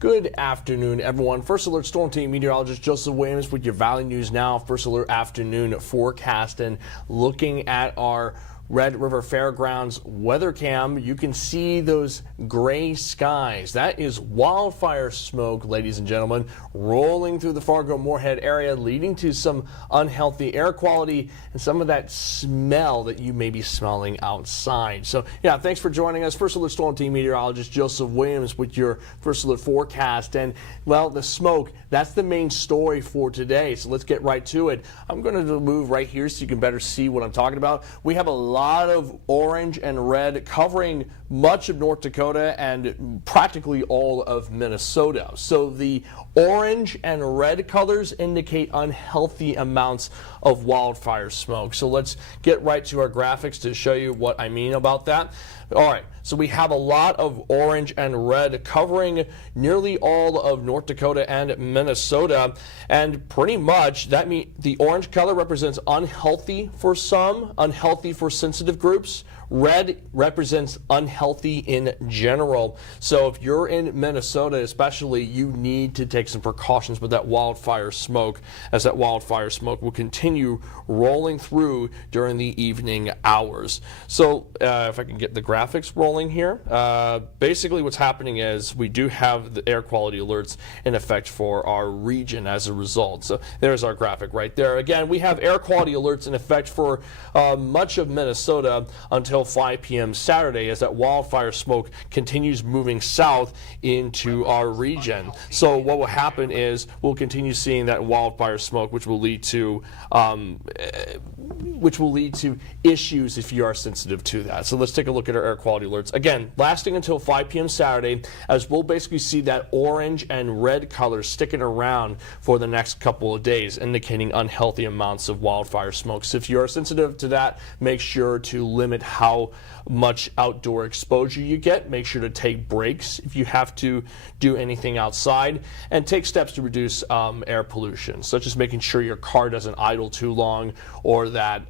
Good afternoon, everyone. First Alert Storm Team Meteorologist Joseph Williams with your Valley News Now. First Alert afternoon forecast, and looking at our Red River Fairgrounds weather cam, you can see those gray skies. That is wildfire smoke, ladies and gentlemen, rolling through the Fargo-Moorhead area, leading to some unhealthy air quality and some of that smell that you may be smelling outside. So, yeah, thanks for joining us. First Alert Storm Team Meteorologist Joseph Williams with your First Alert forecast. And, well, the smoke, that's the main story for today. So let's get right to it. I'm going to move right here so you can better see what I'm talking about. We have a lot of orange and red covering much of North Dakota and practically all of Minnesota. So the orange and red colors indicate unhealthy amounts of wildfire smoke. So let's get right to our graphics to show you what I mean about that. All right, so we have a lot of orange and red covering nearly all of North Dakota and Minnesota, and pretty much that means the orange color represents unhealthy for some, unhealthy for sensitive groups. Red represents unhealthy in general. So if you're in Minnesota especially, you need to take some precautions with that wildfire smoke, as that wildfire smoke will continue rolling through during the evening hours. So if I can get the graphics rolling here, basically what's happening is we do have the air quality alerts in effect for our region as a result. So there's our graphic right there. Again, we have air quality alerts in effect for much of Minnesota until 5 p.m. Saturday, as that wildfire smoke continues moving south into our region. So what will happen is we'll continue seeing that wildfire smoke, which will lead to issues if you are sensitive to that. So let's take a look at our air quality alerts. Again, lasting until 5 p.m. Saturday, as we'll basically see that orange and red color sticking around for the next couple of days, indicating unhealthy amounts of wildfire smoke. So if you are sensitive to that, make sure to limit how much outdoor exposure you get. Make sure to take breaks if you have to do anything outside, and take steps to reduce air pollution, such as making sure your car doesn't idle too long, or that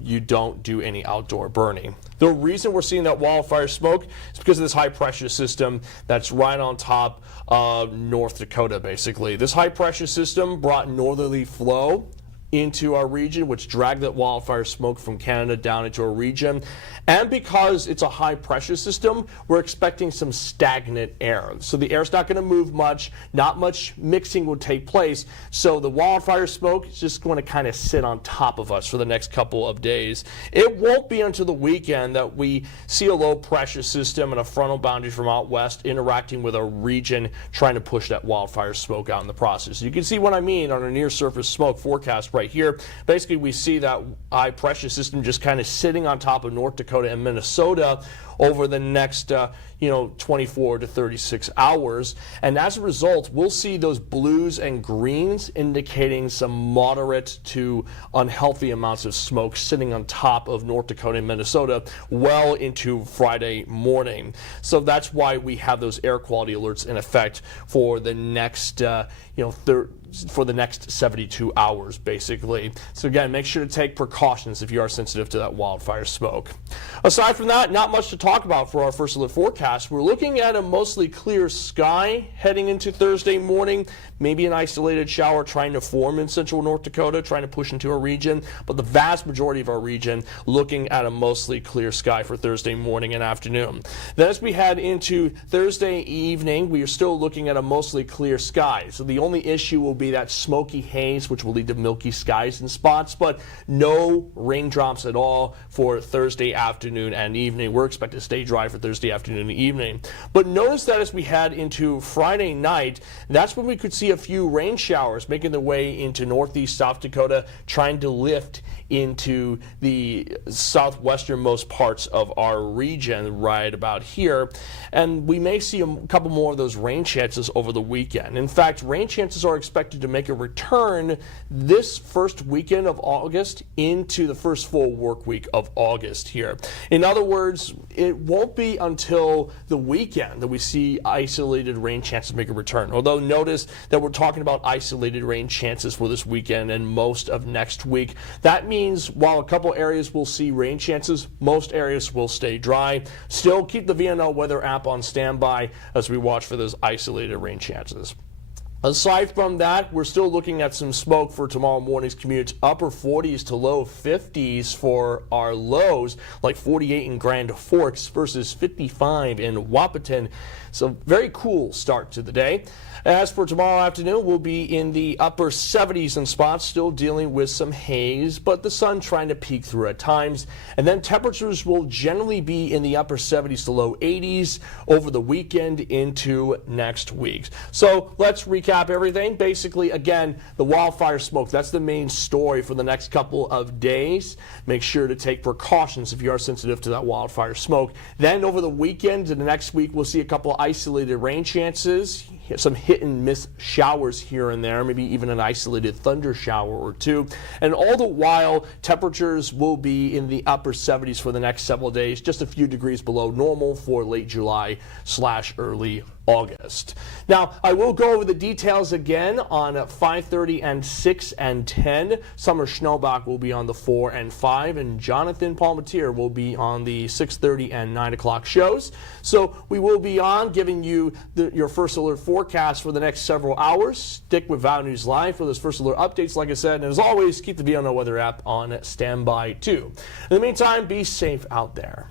you don't do any outdoor burning. The reason we're seeing that wildfire smoke is because of this high pressure system that's right on top of North Dakota, basically. This high pressure system brought northerly flow into our region, which dragged that wildfire smoke from Canada down into our region. And because it's a high pressure system, we're expecting some stagnant air. So the air's not going to move much, not much mixing will take place. So the wildfire smoke is just going to kind of sit on top of us for the next couple of days. It won't be until the weekend that we see a low pressure system and a frontal boundary from out west interacting with our region, trying to push that wildfire smoke out in the process. You can see what I mean on our near surface smoke forecast right here. Basically, we see that high pressure system just kind of sitting on top of North Dakota and Minnesota over the next 24 to 36 hours. And as a result, we'll see those blues and greens indicating some moderate to unhealthy amounts of smoke sitting on top of North Dakota and Minnesota well into Friday morning. So that's why we have those air quality alerts in effect for the next for the next 72 hours, basically. So again, make sure to take precautions if you are sensitive to that wildfire smoke. Aside from that, not much to talk about for our First Alert forecast. We're looking at a mostly clear sky heading into Thursday morning. Maybe an isolated shower trying to form in central North Dakota, trying to push into our region, but the vast majority of our region looking at a mostly clear sky for Thursday morning and afternoon. Then as we head into Thursday evening, we are still looking at a mostly clear sky. So the only issue will be that smoky haze, which will lead to milky skies in spots, but no raindrops at all for Thursday afternoon and evening. We're expected to stay dry for Thursday afternoon and evening. But notice that as we head into Friday night, that's when we could see a few rain showers making their way into northeast South Dakota, trying to lift into the southwesternmost parts of our region right about here. And we may see a couple more of those rain chances over the weekend. In fact, rain chances are expected expected to make a return this first weekend of August into the first full work week of August here. In other words, it won't be until the weekend that we see isolated rain chances make a return. Although notice that we're talking about isolated rain chances for this weekend and most of next week. That means while a couple areas will see rain chances, most areas will stay dry. Still keep the VNL weather app on standby as we watch for those isolated rain chances. Aside from that, we're still looking at some smoke for tomorrow morning's commute. Upper 40s to low 50s for our lows, like 48 in Grand Forks versus 55 in Wahpeton. So very cool start to the day. As for tomorrow afternoon, we'll be in the upper 70s in spots, still dealing with some haze, but the sun trying to peek through at times. And then temperatures will generally be in the upper 70s to low 80s over the weekend into next week. So let's recap everything. Basically, again, the wildfire smoke, that's the main story for the next couple of days. Make sure to take precautions if you are sensitive to that wildfire smoke. Then over the weekend and the next week, we'll see a couple isolated rain chances, some hit and miss showers here and there, maybe even an isolated thunder shower or two. And all the while, temperatures will be in the upper 70s for the next several days, just a few degrees below normal for late July / early August. Now, I will go over the details again on 5:30 and 6 and 10. Summer Schnellbach will be on the 4 and 5, and Jonathan Palmatier will be on the 6:30 and 9 o'clock shows. So we will be on giving you your first alert forecast for the next several hours. Stick with Valley News Live for those first alert updates, like I said, and as always, keep the VNL Weather app on standby too. In the meantime, be safe out there.